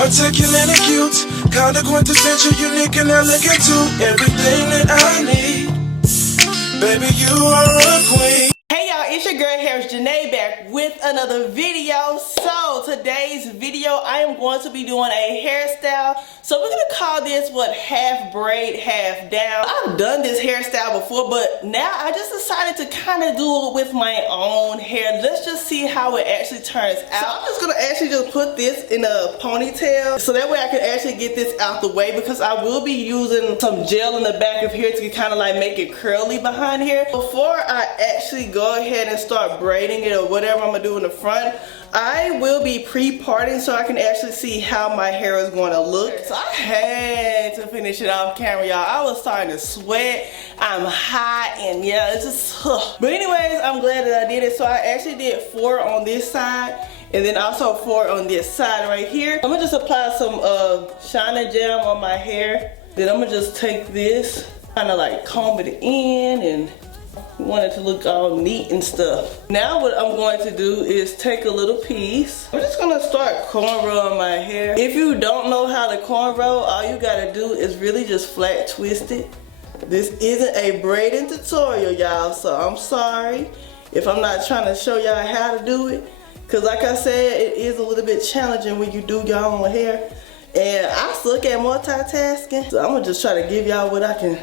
Articulate and cute, kinda quintessential, unique and elegant too. Everything that I need, baby, you are a queen. Hey y'all, it's your girl here, Janae, back with another video. So today's video, I am going to be doing a hairstyle. So we're gonna call this what, half braid, half down. I've done this hairstyle before, but now I just decided to kind of do it with my own hair. Let's just see how it actually turns out. So I'm just gonna actually just put this in a ponytail, so that way I can actually get this out the way, because I will be using some gel in the back of here to kind of like make it curly behind here. Before I actually go ahead and start braiding it or whatever I'm gonna do in the front, I will be pre-parting so I can actually see how my hair is going to look. So I had to finish it off camera, y'all. I was starting to sweat. I'm hot and yeah, it's just But anyways, I'm glad that I did it. So I actually did 4 on this side and then also 4 on this side right here. I'm gonna just apply some shiner gel on my hair. Then I'm gonna just take this, kind of like comb it in, and want it to look all neat and stuff. Now what I'm going to do is take a little piece. I'm just gonna start cornrowing my hair. If you don't know how to cornrow, all you gotta do is really just flat twist it. This isn't a braiding tutorial, y'all, so I'm sorry if I'm not trying to show y'all how to do it, because like I said, it is a little bit challenging when you do your own hair, and I suck at multitasking, so I'm gonna just try to give y'all what I can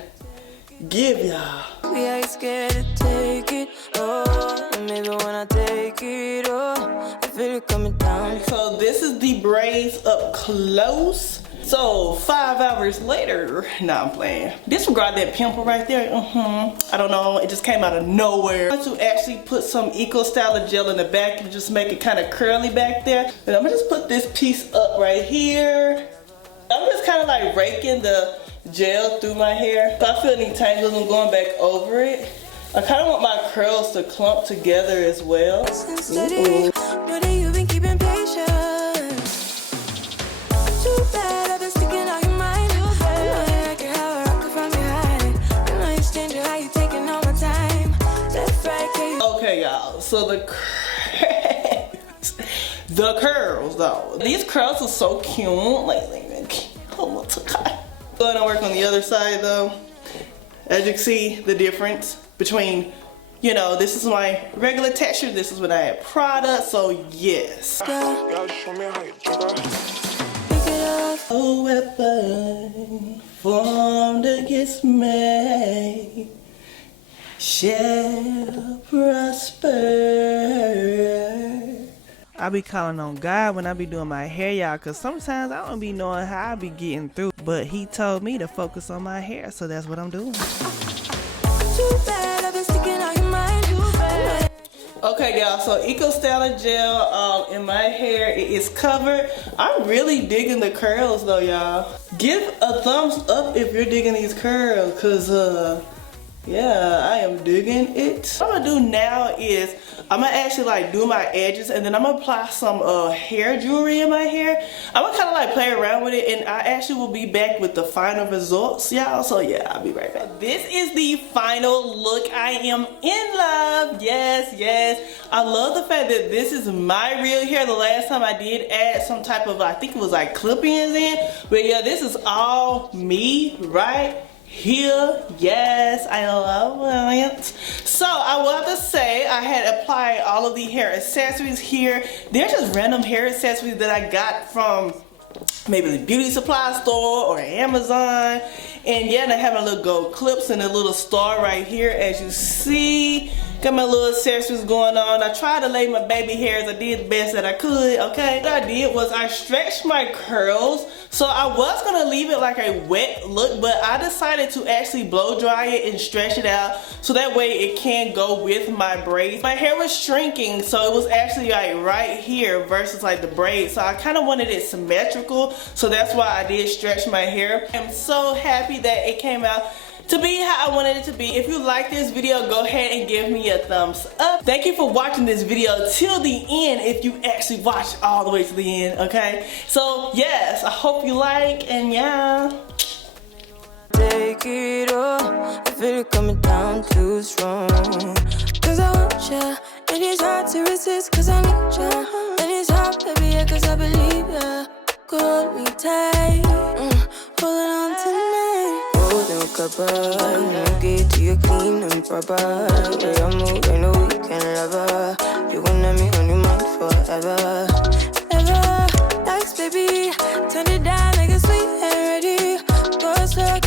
give y'all. We ain't scared to take it, oh, and maybe when I take it, oh, I feel it coming down. So this is the braids up close. So 5 hours later, nah, I'm playing. Disregard that pimple right there. I don't know, it just came out of nowhere. I'm going to actually put some Eco Styler gel in the back and just make it kind of curly back there. And I'm gonna just put this piece up right here. I'm just kind of like raking the gel through my hair. If I feel any tangles, I'm going back over it. I kind of want my curls to clump together as well. Ooh. Okay, y'all, so the curls though. These curls are so cute. Like, oh my God. Going to work on the other side though. As you can see the difference between, you know, this is my regular texture, this is when I add product, so yes. A weapon formed against me shall prosper. I be calling on God when I be doing my hair, y'all, because sometimes I don't be knowing how I be getting through. But he told me to focus on my hair, so that's what I'm doing. Okay, y'all, so Eco Styler gel in my hair, it is covered. I'm really digging the curls though, y'all. Give a thumbs up if you're digging these curls, because yeah, I am digging it. What I'm gonna do now is I'm gonna actually like do my edges, and then I'm gonna apply some hair jewelry in my hair. I'm gonna kind of like play around with it, and I actually will be back with the final results, y'all. So yeah, I'll be right back. This is the final look. I am in love. Yes, yes. I love the fact that this is my real hair. The last time I did add some type of, I think it was like clip-ins in, but yeah, this is all me right here. Yes, I love it. So I will have to say I had applied all of the hair accessories here. They're just random hair accessories that I got from maybe the beauty supply store or Amazon. And yeah, they have a little gold clips and a little star right here, as you see. Got my little accessories going on. I tried to lay my baby hairs. I did the best that I could, okay? What I did was I stretched my curls. So I was gonna leave it like a wet look, but I decided to actually blow dry it and stretch it out so that way it can go with my braids. My hair was shrinking, so it was actually like right here versus like the braids. So I kind of wanted it symmetrical, so that's why I did stretch my hair. I'm so happy that it came out to be how I wanted it to be. If you like this video, go ahead and give me a thumbs up. Thank you for watching this video till the end, if you actually watched all the way to the end, okay? So yes, I hope you like, and yeah. Take it all, I feel it coming down too strong. Cause I want ya, and it's hard to resist, cause I need ya. And it's hard, baby, yeah, cause I believe ya. could hold me tight. Holding on tonight. Golden copper, make it to you clean and proper. Way I move, I know we can love her. You gonna me on your mind forever.